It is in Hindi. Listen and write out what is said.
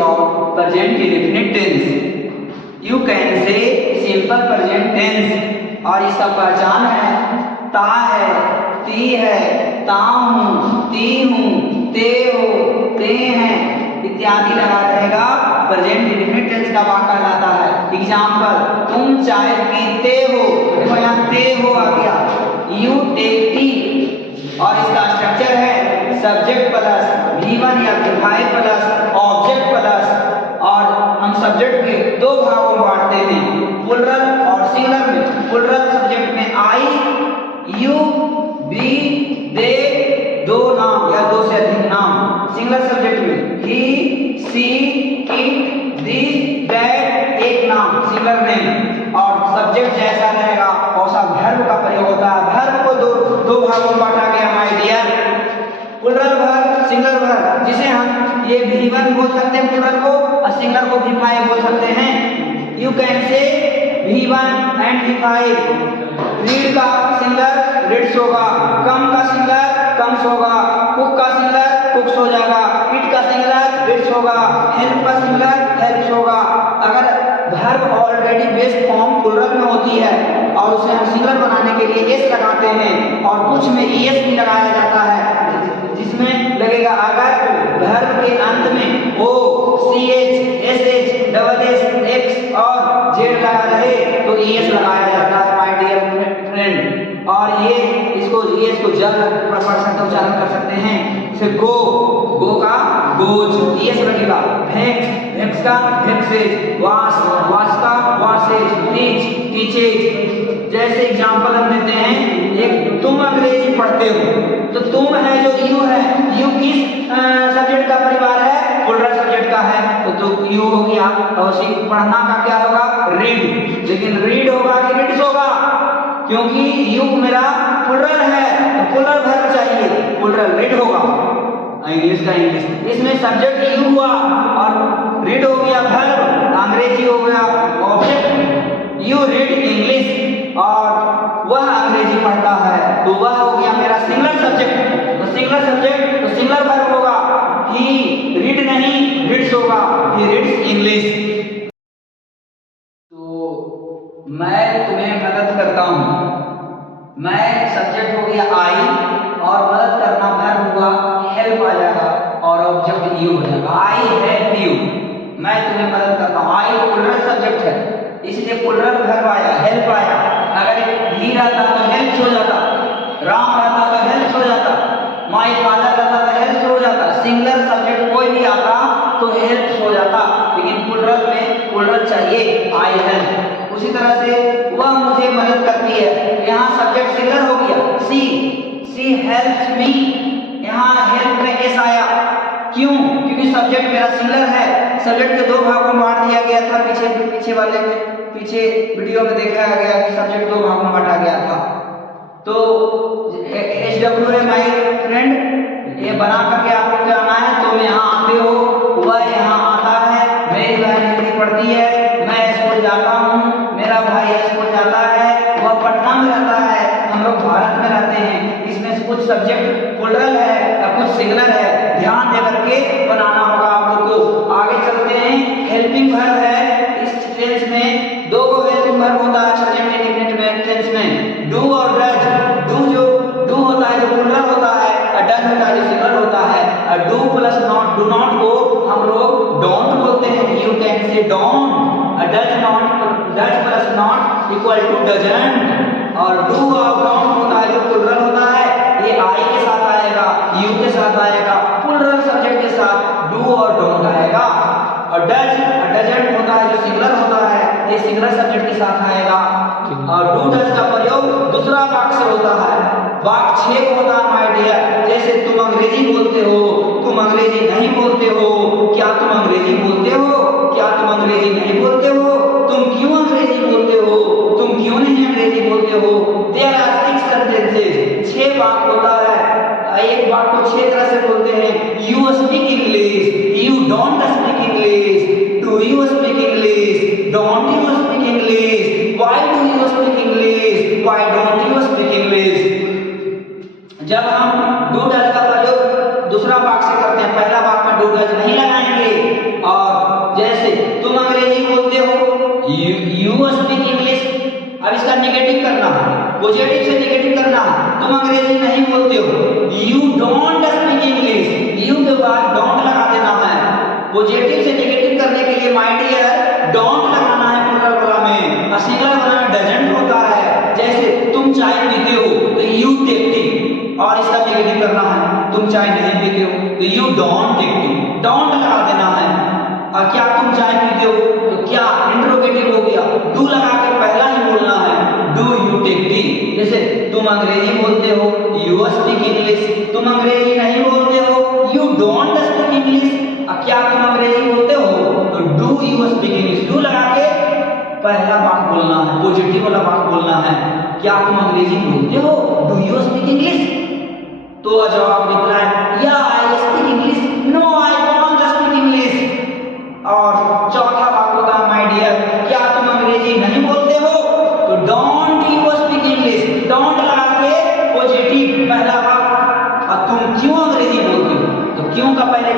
about present indefinite tense. You can say simple present tense और इसका पहचान है ता है, ती है, ता हूँ, ती हूँ, ते हो, ते हैं इत्यादि लगा रहेगा। प्रेजेंट इंडेफिनिट टेंस का वाक्य कहलाता है। एग्जाम्पल, तुम चाय पीते हो, देखो यहाँ ते हो आ गया, यू टेक टी और इसका स्ट्रक्चर है सब्जेक्ट प्लस V1 या V5 प्लस ऑब्जेक्ट प्लस और हम सब्जेक्ट के दो भागों में बांटते हैं, प्लुरल और सिंगुलर में। प्लुरल सब्जेक्ट में आई, यू, बी, दे दो नाम या दो से अधिक नाम। सिंगुलर सब्जेक्ट में ही, सी, इट, दिस, दैट एक नाम सिंगुलर नेम। और सब्जेक्ट जैसा रहेगा वैसा वर्ब का प्रयोग होता है। वर्ब को दो भागों में बांटा गया my dear. Plural verb, singular verb, जिसे हम ये V1 बोल सकते हैं प्लुरल को और सिंगुलर को V5 बोल सकते हैं। यू कैन से V1 एंड V5। रीड का सिंगुलर रीड्स होगा, कम का सिंगुलर कम्स होगा, कुक का सिंगुलर कुक्स हो जाएगा, इट का सिंगुलर इट्स होगा, हेल्प का सिंगुलर हेल्प्स होगा। अगर verb already base form plural में होती है और उसे हम सिंगुलर बनाने के लिए एस लगाते हैं और कुछ में ईएस भी लगाया जाता है, जिसमें लगेगा अगर वर्ब के अंत में ओ, CH, SH, double S, X और Z लगा रहे तो ईएस लगाया जाता है माय डियर फ्रेंड। और ये इसको ईएस को जब पढ़ सकते उच्चारण कर सकते हैं। जैसे गो, गो का गोज ईएस लगेगा, भेक्स, भेक्स का भेक्सेज, वास, वास का वासेज, टीच, टीचेज। जैसे एग्जांपल हम देते हैं, एक तुम अंग्रेजी पढ़ते हो तो तुम है जो यू है, यू किस सब्जेक्ट का परिवार है, प्लुरल सब्जेक्ट का है तो यू हो गया। और पढ़ना का क्या होगा, रीड। लेकिन रीड होगा कि रीड्स होगा, क्योंकि यू मेरा प्लुरल है तो प्लुरल वर्ब चाहिए, प्लुरल रीड होगा। इंग्लिश का इंग्लिश, इसमें सब्जेक्ट यू हुआ और रीड हो गया वर्ब, अंग्रेजी हो गया ऑब्जेक्ट। यू रीड इंग्लिश और वह अंग्रेजी पढ़ता है तो वह हो गया मेरा सिंगुलर सब्जेक्ट। तो सिंगुलर सब्जेक्ट तो सिंगुलर वर्ब होगा, ही रीड नहीं रीड्स होगा, ही रीड्स इंग्लिश। तो मैं तुम्हें मदद करता हूँ, मैं सब्जेक्ट हो गया आई और मदद करना वर्ब हुआ हेल्प आ जाएगा और ऑब्जेक्ट यू हो जाएगा। आई हेल्प यू, मैं तुम्हें मदद करता हूँ। आई प्लुरल सब्जेक्ट है इसलिए प्लुरल वर्ब आया, हेल्प आया। अगर ही रहता तो हेल्प हो जाता, राम रहता तो हेल्प हो जाता, माय फादर रहता तो हेल्प हो जाता। सिंगुलर सब्जेक्ट कोई भी आता तो हेल्प हो जाता, लेकिन प्लुरल में प्लुरल चाहिए, आई हेल्प। उसी तरह से वह मुझे मदद करती है, यहाँ सब्जेक्ट सिंगुलर हो गया, सी हेल्प्स मी। यहाँ हेल्प में एस आया, क्यों? क्योंकि सब्जेक्ट मेरा सिंगुलर है। सब्जेक्ट के दो भागों में बांट दिया गया था, पीछे वीडियो में देखा गया कि सब्जेक्ट दो भागों में बांटा गया था। तो HW है माय फ्रेंड, ये बना करके आप लोग जाना है। तुम यहाँ आते हो, वह यहाँ आता है, मेरी बहन हिंदी पढ़ती है, मैं स्कूल जाता हूँ, मेरा भाई स्कूल जाता है, वह पटना में रहता है, हम लोग भारत में रहते हैं। इसमें कुछ सब्जेक्ट प्लुरल है और कुछ सिंगुलर है, ध्यान दे करके बनाना होगा आप लोग को। आगे चलते हैं, हेल्पिंग वर्ब है। इस टेंस में दो को हेल्पिंग वर्ब होता है प्रेजेंट इंडेफिनिट टेंस में, डू और डज। डू होता है जो प्लुरल होता है और डज होता है जो सिंगुलर होता है। और do plus not, do not को हम लोग डोंट बोलते हैं, you can say don't. Does plus not equal to doesn't. और डू और डोंट होता है जो प्लुरल होता है, ये आई के साथ आएगा, यू के साथ आएगा, प्लुरल सब्जेक्ट के साथ डू और डोंट आएगा। और डजंट होता है जो सिंगुलर होता है, ये सिंगुलर सब्जेक्ट के साथ आएगा। और डू डज का प्रयोग दूसरा वाक्य से होता है, वाक्य होता है माय डियर। जैसे तुम अंग्रेजी बोलते हो, तुम अंग्रेजी नहीं बोलते हो, क्या तुम अंग्रेजी बोलते हो, क्या तुम अंग्रेजी नहीं बोलते हो, तुम क्यों अंग्रेजी बोलते हो, तुम क्यों नहीं अंग्रेजी बोलते हो। देयर आर 6 सेंटेंसेस, 6 वाक्य होता है। एक वाक्य को 6 तरह से बोलते हैं। You speak English, you don't speak English, do you speak English, don't you speak English, why do you speak English, why don't you speak English. जब हम डू डज का प्रयोग दूसरा वाक्य से करते हैं, पहला वाक्य में डू डज नहीं लगाएंगे और करना है, तुम अंग्रेजी नहीं बोलते हो। You don't speak English, you के बाद डोंट लगा देना है। पॉजिटिव से नेगेटिव करने के लिए माय डियर डोंट लगाना है प्लूरल वाला में, और सिंगुलर वाला में डजंट होता है। जैसे तुम चाय पीते हो तो यू टेक टी, और इसका नेगेटिव करना है, तुम चाय नहीं पीते हो तो you don't take tea, don't लगा देना है। और क्या तुम चाय पीते हो तो क्या इंट्रोगेटिव हो गया, डू लगा के पहला ही बोलना है, डू यू टेक टी। जैसे तुम अंग्रेजी बोलते हो, यू स्पीक इंग्लिश, तुम अंग्रेजी नहीं बोलते हो, यू डोंट स्पीक इंग्लिश। और क्या तुम अंग्रेजी बोलते हो तो do you speak English, do लगा के पहला वाक्य बोलना है, पॉजिटिव वाला वाक्य बोलना है। क्या तुम अंग्रेजी बोलते हो, डू यू स्पीक इंग्लिश? तो जवाब रिप्लाई या I speak English, no I don't speak English. और चौथा वाक्य होता है माय डियर, क्या तुम अंग्रेजी नहीं बोलते हो तो don't you speak English, don't लगा के पॉजिटिव पहला वाक्य। और तुम क्यों अंग्रेजी बोलते हो तो क्यों का पहले